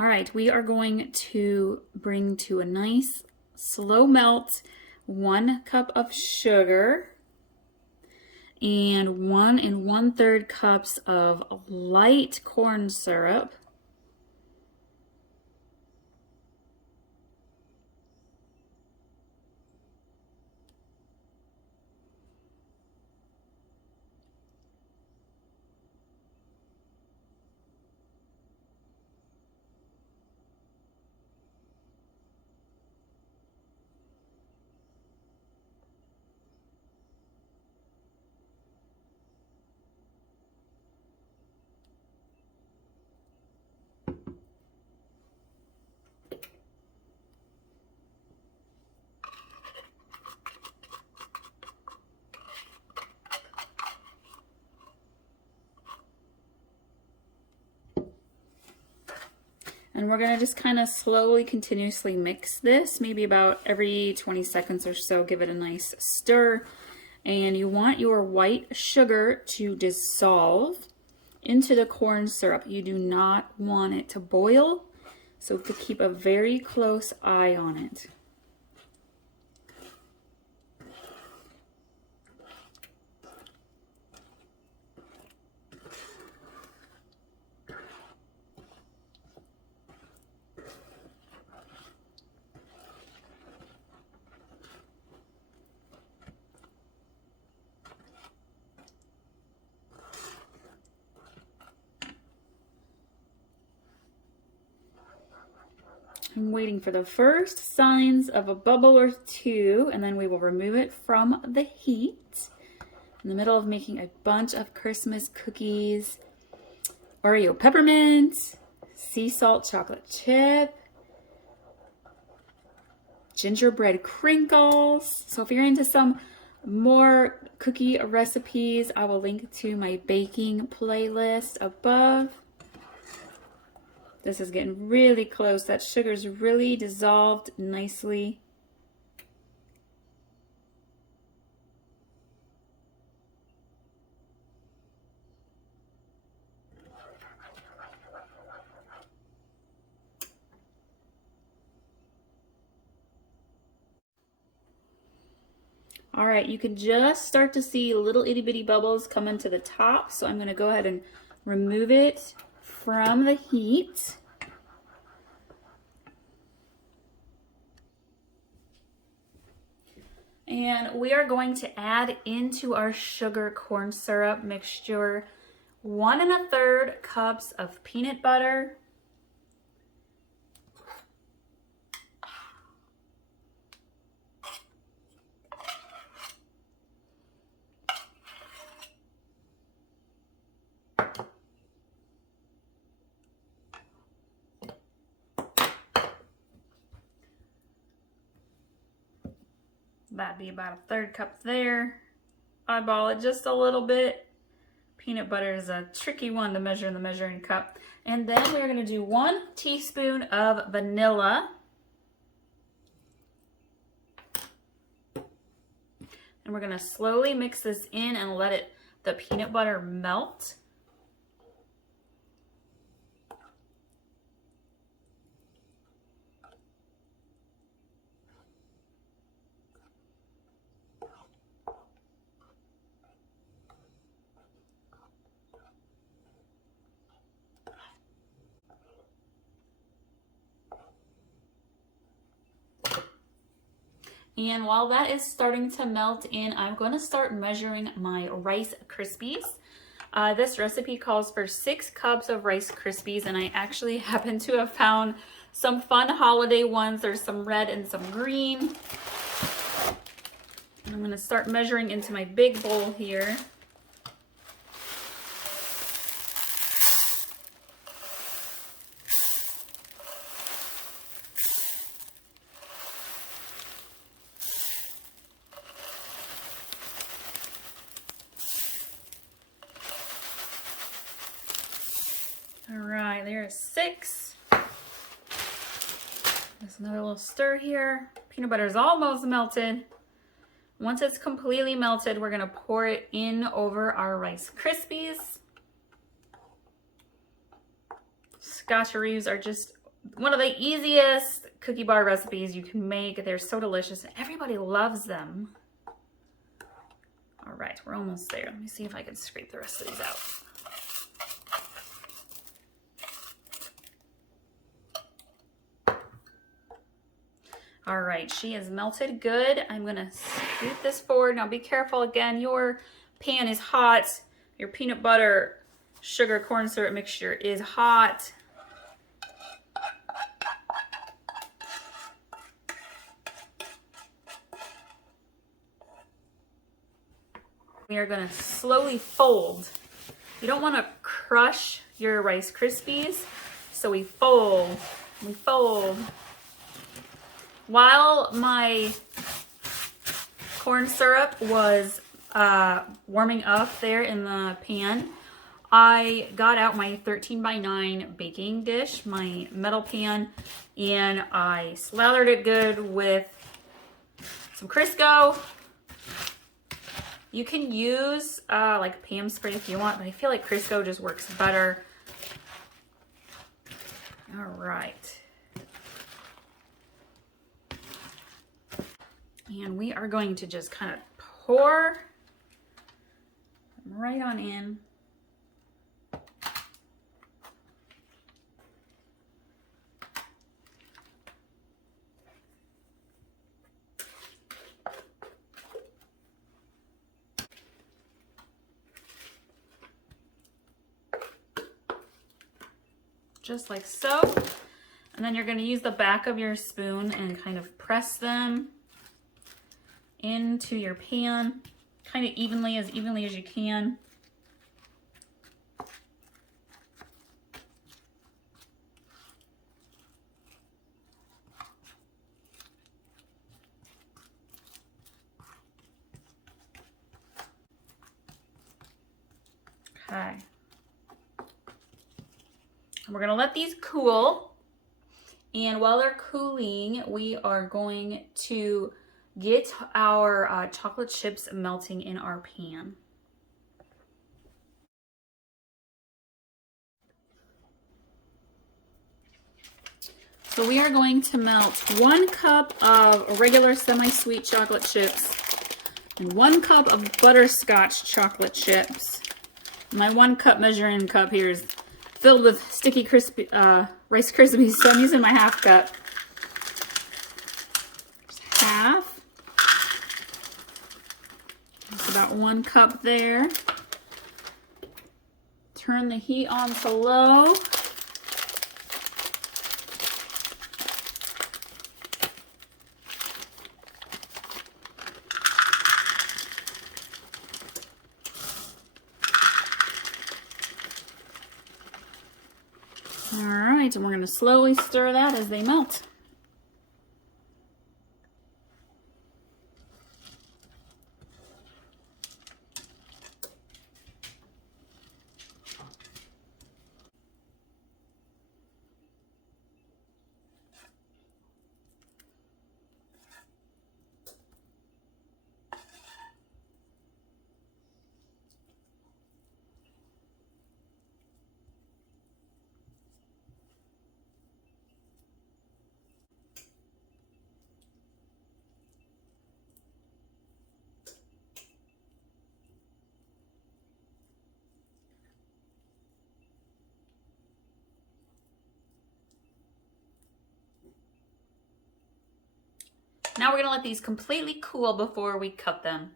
All right, we are going to bring to a nice slow melt 1 cup of sugar and 1 1/3 cups of light corn syrup. And we're gonna just kind of slowly, continuously mix this, maybe about every 20 seconds or so, give it a nice stir. And you want your white sugar to dissolve into the corn syrup. You do not want it to boil, so to keep a very close eye on it. I'm waiting for the first signs of a bubble or two, and then we will remove it from the heat. In the middle of making a bunch of Christmas cookies, Oreo peppermint, sea salt chocolate chip, gingerbread crinkles. So if you're into some more cookie recipes, I will link to my baking playlist above. This is getting really close. That sugar's really dissolved nicely. All right, you can just start to see little itty bitty bubbles coming to the top. So I'm going to go ahead and remove it from the heat. And we are going to add into our sugar corn syrup mixture 1 1/3 cups of peanut butter, that'd be about 1/3 cup there. Eyeball it just a little bit. Peanut butter is a tricky one to measure in the measuring cup. And then we're going to do 1 teaspoon of vanilla. And we're going to slowly mix this in and let the peanut butter melt. And while that is starting to melt in, I'm going to start measuring my Rice Krispies. This recipe calls for 6 cups of Rice Krispies, and I actually happen to have found some fun holiday ones. There's some red and some green. And I'm going to start measuring into my big bowl here. All right, there's 6. There's another little stir here. Peanut butter is almost melted. Once it's completely melted, we're gonna pour it in over our Rice Krispies. Scotcharoos are just one of the easiest cookie bar recipes you can make. They're so delicious and everybody loves them. All right, we're almost there. Let me see if I can scrape the rest of these out. All right, she is melted good. I'm gonna scoot this forward. Now be careful again, your pan is hot. Your peanut butter, sugar, corn syrup mixture is hot. We are gonna slowly fold. You don't wanna crush your Rice Krispies, so we fold, we fold. While my corn syrup was warming up there in the pan, I got out my 13x9 baking dish, my metal pan, and I slathered it good with some Crisco. You can use like Pam spray if you want, but I feel like Crisco just works better. All right. And we are going to just kind of pour right on in. Just like so. And then you're going to use the back of your spoon and kind of press them into your pan, kind of evenly as you can. Okay. And we're gonna let these cool. And while they're cooling, we are going to get our chocolate chips melting in our pan. So we are going to melt 1 cup of regular semi-sweet chocolate chips and 1 cup of butterscotch chocolate chips. My 1 cup measuring cup here is filled with sticky crispy Rice Krispies, so I'm using my half cup. There's half. That's about 1 cup there. Turn the heat on to low. All right, and we're going to slowly stir that as they melt. Now we're going to let these completely cool before we cut them.